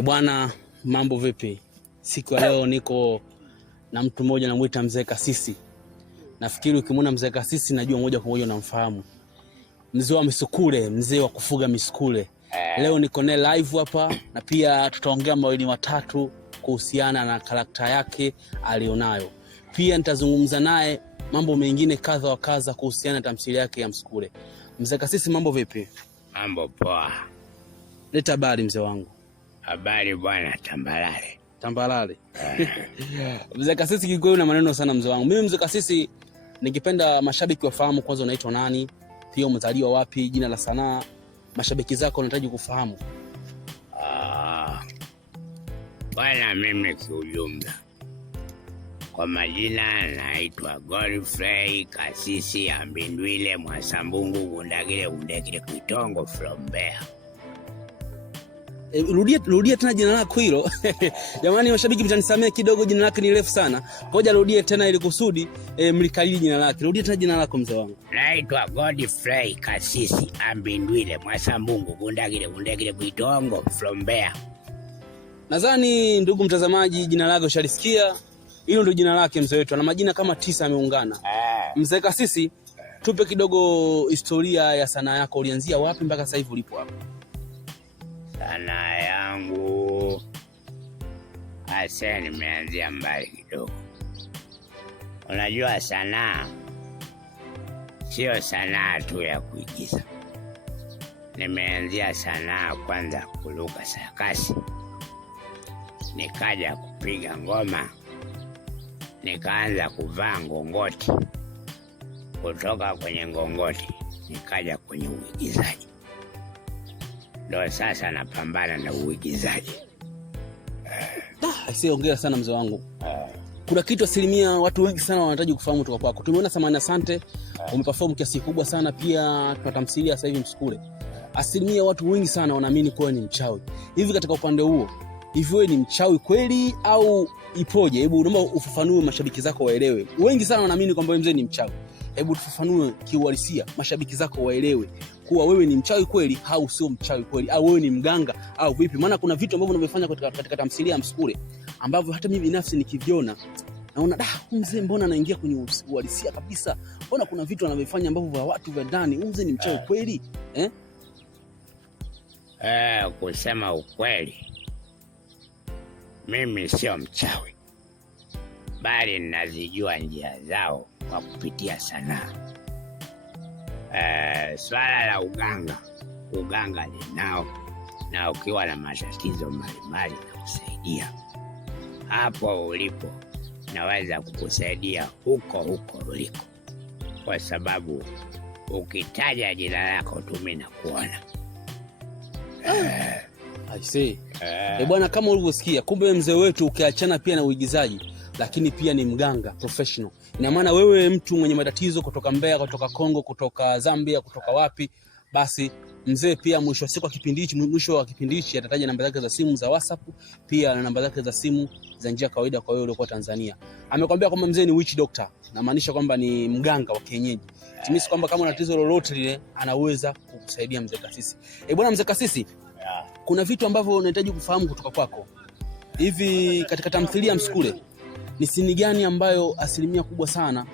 Bwana, mambo vipi? Siku ya leo niko na mtu mmoja namuita Mzee Kasisi. Nafikiri ukimwona Mzee Kasisi najua moja kwa moja unamfahamu. Mzee wa misukule, mzee wa kufuga misukule. Leo niko naye live hapa na pia tutaongea mawili matatu kuhusiana na karakta yake alionayo. Pia nitazungumza naye mambo mengine kadha wa kadha kuhusiana na tamthilia yake ya Msukule. Mzee Kasisi, mambo vipi? Mambo poa. Leta habari mzee wangu. Habari bwana Tambalale. Tambalale. Mzee Kasisi, kikweli una maneno sana mzee wangu. Mimi Mzee Kasisi nikipenda mashabiki wafahamu kwanza unaitwa nani, pia umezaliwa wapi, jina la sanaa, mashabiki zako wanahitaji kufahamu. Bwana mimi kiujumla kwa majina naitwa Godfrey Kasisi Ambindwile Mwasambungu Gundagile Undekile Kuitongo from Mbeya. Rudia tena jina lako hilo. Jamani mashabiki mtanisamea kidogo, jina lake ni refu sana. Ngoja rudie tena ili kusudi mlikalili jina lake. Rudia tena jina lako mzee wangu. Naitwa Godfrey Kasisi Ambindwile Mwasambungu Gundagile Undekile Kuitongo from Mbeya. Nadhani ndugu mtazamaji jina lake ushalisikia. Hilo ndio jina lake mzee wetu. Ana majina kama 9 ameungana. Mzee Kasisi, tupe kidogo historia ya sanaa yako. Ulianzia wapi mpaka sasa hivi ulipo hapa? Sanaa yangu hasa nimeanzia mbali kidogo. Unajua sanaa sio sanaa tu ya kuigiza. Nimeanzia sanaa kwanza kuruka sarakasi, nikaja kupiga ngoma, nikaanza kuvaa ngongoti, kutoka kwenye ngongoti nikaja kwenye uigizaji. Ndio sasa napambana na uigizaji. Hongera sana mzee wangu. Kuna kitu asilimia watu wengi sana wanahitaji kufahamu kutoka kwako. Tumeona Samani Asante umeperform kiasi kubwa sana, pia tunatamthilia sasa hivi Msukule. Asilimia watu wengi sana wanaamini kwa ni mchawi. Hivi katika upande huo, hivi wewe ni mchawi kweli au ipoje? Hebu naomba ufafanue mashabiki zako waelewe. Wengi sana wanaamini kwamba wewe mzee ni mchawi. Hebu tufafanue kiuhalisia, mashabiki zako waelewe kuwa wewe ni mchawi kweli au sio mchawi kweli, au wewe ni mganga au vipi? Maana kuna vitu ambavyo unavyofanya katika tamthilia ya Msukule ambavyo hata mimi binafsi nikiviona naona mzee mbona anaingia kwenye uhalisia kabisa. Mbona kuna vitu anavyofanya ambavyo vya watu vya ndani, mzee ni mchawi kweli? Kusema ukweli, mimi sio mchawi, bali ninazijua njia zao kwa kupitia sanaa. Swala la uganga ninao, na ukiwa na matatizo mbalimbali na kusaidia hapo ulipo, naweza kukusaidia huko uliko, kwa sababu ukitaja jina lako tu mimi nakuona. I see. Bwana, kama ulivyosikia, kumbe mzee wetu ukiachana pia na uigizaji, lakini pia ni mganga professional. Ina maana wewe mtu mwenye matatizo kutoka Mbeya, kutoka Kongo, kutoka Zambia, kutoka wapi, basi mzee pia mwisho wa kipindi hichi atataja namba zake za simu za WhatsApp, pia na namba zake za simu za njia kawaida kwa wewe uliokuwa Tanzania. Amekwambia kwamba mzee ni witch doctor, na maanisha kwamba ni mganga wa kienyeji. Timisi kwamba kama una tatizo lolote lile anaweza kukusaidia Mzee Kasisi. Bwana Mzee Kasisi, kuna vitu ambavyo unahitaji kufahamu kutoka kwako. Hivi katika tamthilia ya Msukule ni sini gani ambayo asilimia kubwa sana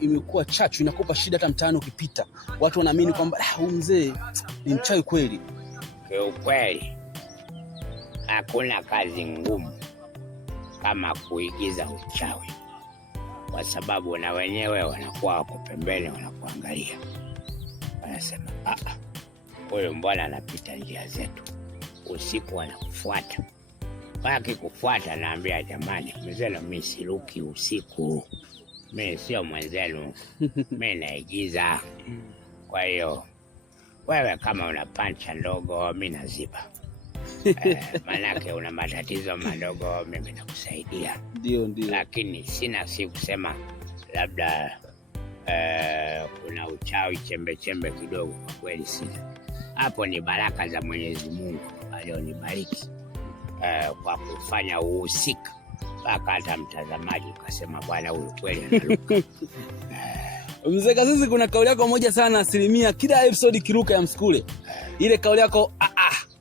imekuwa chachu, inakupa shida hata mtaani ukipita watu wanaamini kwamba huyu mzee ni mchawi kweli? Kiukweli hakuna kazi ngumu kama kuigiza uchawi, kwa sababu na wenyewe wanakuwa wako pembeni wanakuangalia, wanasema huyu mbona anapita njia zetu, usiku wanakufuata. Wakikufuata naambia jamani, mzee mimi siruki usiku, mimi sio mwenzenu, mimi naigiza. Kwa hiyo wewe kama una pancha ndogo mimi naziba. Manake una matatizo madogo mimi nakusaidia. Ndio. Lakini sina si kusema labda kuna uchawi chembe kidogo, kwa kweli sina. Hapo ni baraka za Mwenyezi Mungu alionibariki kwa kufanya uhusika mpaka hata mtazamaji ukasema bwana huyu kweli anaruka. Mzee Kasisi, kuna kauli yako moja sana asilimia kila episode kiruka ya Msukule. Ile kauli yako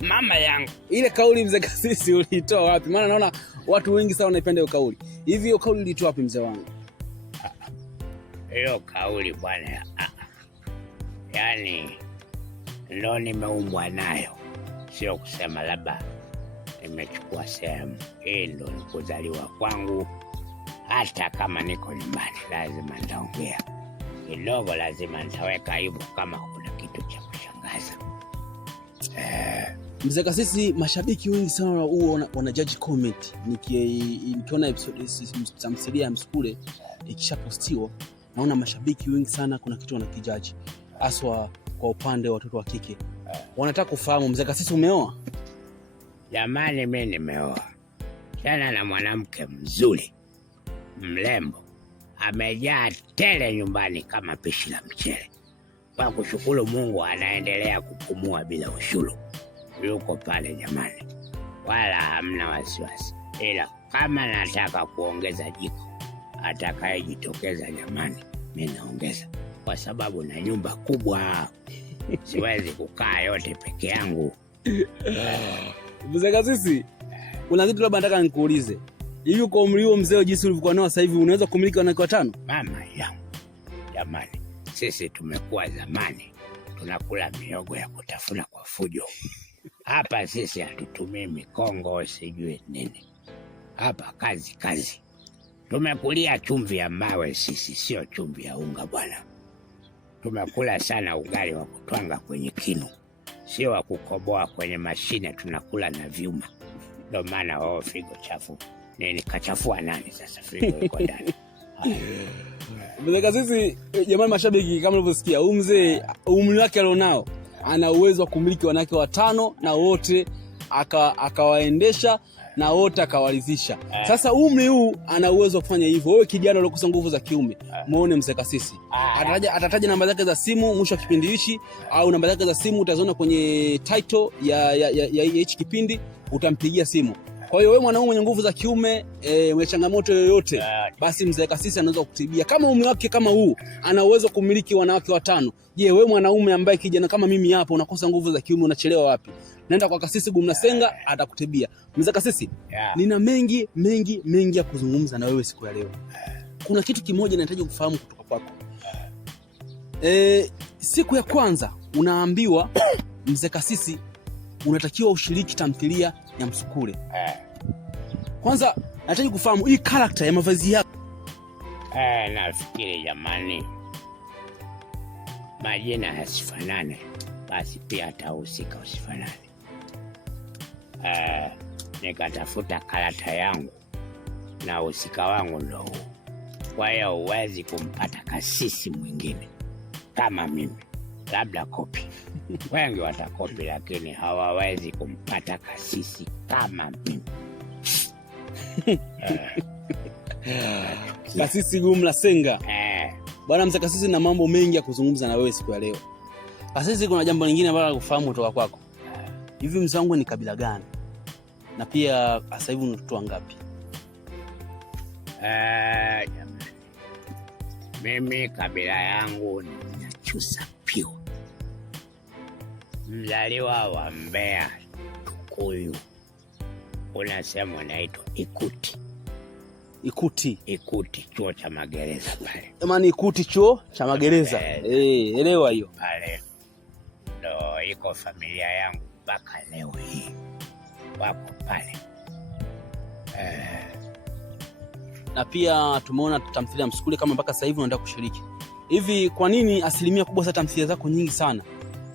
mama yangu. Ile kauli mzee Kasisi uliitoa wapi? Maana naona watu wengi sana wanaipenda hiyo kauli. Hivi hiyo kauli uliitoa wapi mzee wangu? Hiyo kauli bwana, yaani ndo nimeumbwa nayo, sio kusema labda nimechukua sehemu. Hii ndo kuzaliwa kwangu. Hata kama niko nyumbani lazima nitaongea kidogo, lazima nitaweka hivyo kama kuna kitu cha kushangaza. Mzee Kasisi, mashabiki wengi sana huwa wana judge comment nikiona episode tamthilia ya Msukule ikishapostiwa, naona mashabiki wengi sana kuna kitu wanakijaji, haswa kwa upande wa watoto wa kike. Wanataka kufahamu Mzee Kasisi, umeoa? Jamani, mimi nimeoa tena na mwanamke mzuri mrembo, amejaa tele nyumbani kama pishi la mchele. Kwa kushukuru Mungu, anaendelea kupumua bila ushuru, yuko pale jamani, wala hamna wasiwasi. Ila kama nataka kuongeza jiko, atakayejitokeza jamani, mimi naongeza, kwa sababu na nyumba kubwa, siwezi kukaa yote peke yangu. Mzee Kasisi, kuna kitu labda nataka nikuulize. Hivi kwa umri huo mzee, jinsi ulivyokuwa nao sasa hivi, unaweza kumiliki wanawake 5? Mama yangu jamani, sisi tumekuwa zamani tunakula miogo ya kutafuna kwa fujo. Hapa sisi hatutumii mikongo sijui nini. Hapa kazi. Tumekulia chumvi ya mawe sisi, sio chumvi ya unga bwana. Tumekula sana ugali wa kutwanga kwenye kinu, sio wa kukoboa kwenye mashine, tunakula na vyuma. Ndio maana figo chafu. Nini kachafua nani sasa? Figo iko ndani. Mzee Kasisi, jamani mashabiki, kama unavyosikia, huyu mzee umri wake alionao ana uwezo wa kumiliki wanawake 5 na wote akawaendesha na wote akawaridhisha. Sasa umri huu ana uwezo wa kufanya hivyo. Wewe kijana uliokosa nguvu za kiume, muone Mzee Kasisi. Atataja namba zake za simu mwisho wa kipindi hichi, au namba zake za simu utaziona kwenye title ya hichi kipindi, utampigia simu. Kwa hiyo wewe mwanaume mwenye nguvu za kiume, mwenye changamoto yoyote, basi Mzee Kasisi anaweza kukutibia. Kama umri wake kama huu, ana uwezo kumiliki wanawake 5. Je, wewe mwanaume ambaye kijana kama mimi hapa unakosa nguvu za kiume, unachelewa wapi? Nenda kwa Kasisi Gumnasenga, atakutibia. Mzee Kasisi, nina mengi ya kuzungumza na wewe siku ya leo. Kuna kitu kimoja nahitaji kufahamu kutoka kwako. Siku ya kwanza unaambiwa Mzee Kasisi unatakiwa ushiriki tamthilia ya Msukule. Kwanza nataka kufahamu hii character ya mavazi yako. Nafikiri jamani, majina yasifanane, basi pia atahusika usifanane. Nikatafuta karata yangu na uhusika wangu ndo huu. Kwa hiyo huwezi kumpata kasisi mwingine kama mimi, labda kopi. Wengi watakopi, lakini hawawezi kumpata kasisi kama mimi. Kasisi Gumnasenga. Bwana Mzee Kasisi, na mambo mengi ya kuzungumza na wewe siku ya leo. Kasisi, kuna jambo lingine ambalo nakufahamu kutoka kwako. Hivi mzee wangu ni kabila gani? Na pia sasa hivi una watoto wangapi? Jamani, mimi kabila yangu ni Nyachusa Pio, mzaliwa wa Mbeya, Tukuyu. Unasema naitwa Ikuti, chuo cha magereza pale. Jamani, Ikuti chuo cha magereza. Elewa hiyo. Pale ndo iko familia yangu mpaka leo hii, wako pale. Na pia tumeona tamthilia ya Msukule kama mpaka sasa hivi unaenda kushiriki. Hivi kwa nini asilimia kubwa za tamthilia zako nyingi sana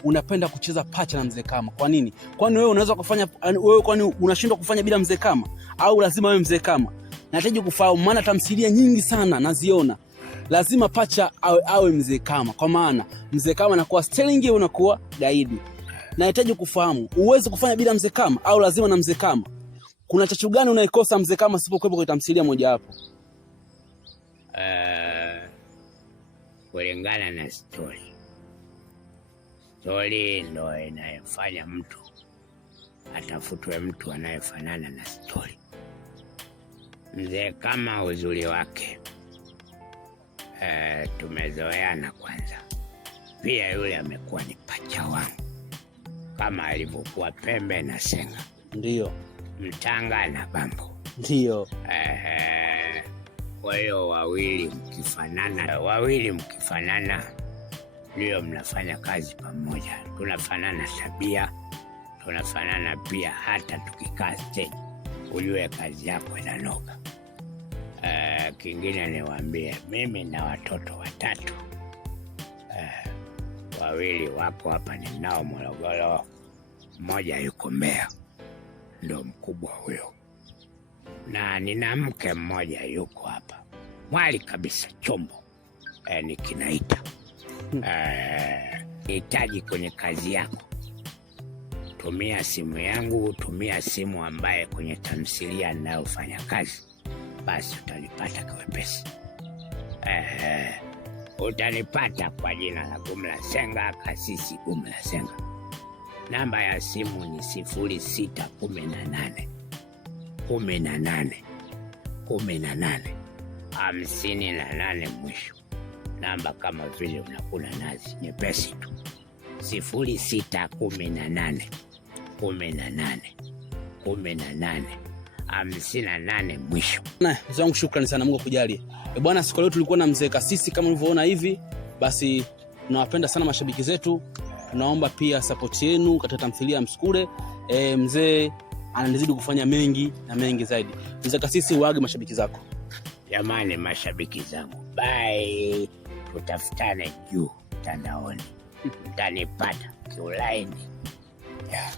unapenda kucheza pacha na Mzee Kama? Kwa nini? Kwani wewe unaweza kufanya, wewe kwani unashindwa kufanya bila Mzee Kama, au lazima wewe Mzee Kama? Nahitaji kufahamu, maana tamthilia nyingi sana naziona lazima pacha awe Mzee Kama, kwa maana Mzee Kama anakuwa sterling, unakuwa gaidi. Nahitaji kufahamu, uweze kufanya bila Mzee Kama au lazima na Mzee Kama? Kuna chachu gani unaikosa Mzee Kama sipokuwepo kwa tamthilia moja hapo? Kulingana na story ndo inayofanya mtu atafutwe mtu anayefanana na story. Mzee Kama uzuri wake, tumezoeana kwanza. Pia yule amekuwa ni pacha wangu kama alivyokuwa Pembe na Senga. Ndio. Mtanga na Bambo. Ndio. Kwa hiyo wawili mkifanana ndio mnafanya kazi pamoja. Tunafanana tabia, tunafanana pia hata tukikaa stage ujue kazi yako inanoga. Kingine niwaambie, mimi na watoto 3. Wawili wako hapa ninao Morogoro, mmoja yuko Mbeya, ndo mkubwa huyo, na nina mke mmoja yuko hapa mwali kabisa, chombo nikinaita. Nihitaji kwenye kazi yako, tumia simu yangu, tumia simu ambaye kwenye tamthilia ninayofanya kazi, basi utanipata kwa wepesi. Utanipata kwa jina la Gumla Senga, Kasisi Gumla Senga. Namba ya simu ni 0618 58 mwisho. Namba kama vile unakula nazi, nyepesi tu. 0618 58 mwisho. Mzee wangu, shukrani sana, Mungu akujalie. Bwana, siku leo tulikuwa na mzee Kasisi kama ulivyoona hivi. Basi tunawapenda sana mashabiki zetu. Tunaomba pia support yenu katika tamthilia ya Msukule. Mzee anazidi kufanya mengi na mengi zaidi. Mzee Kasisi, waage mashabiki zako. Jamani, mashabiki zangu, bye. Tutafutane juu mtandaoni. Mtanipata kiulaini. Yeah.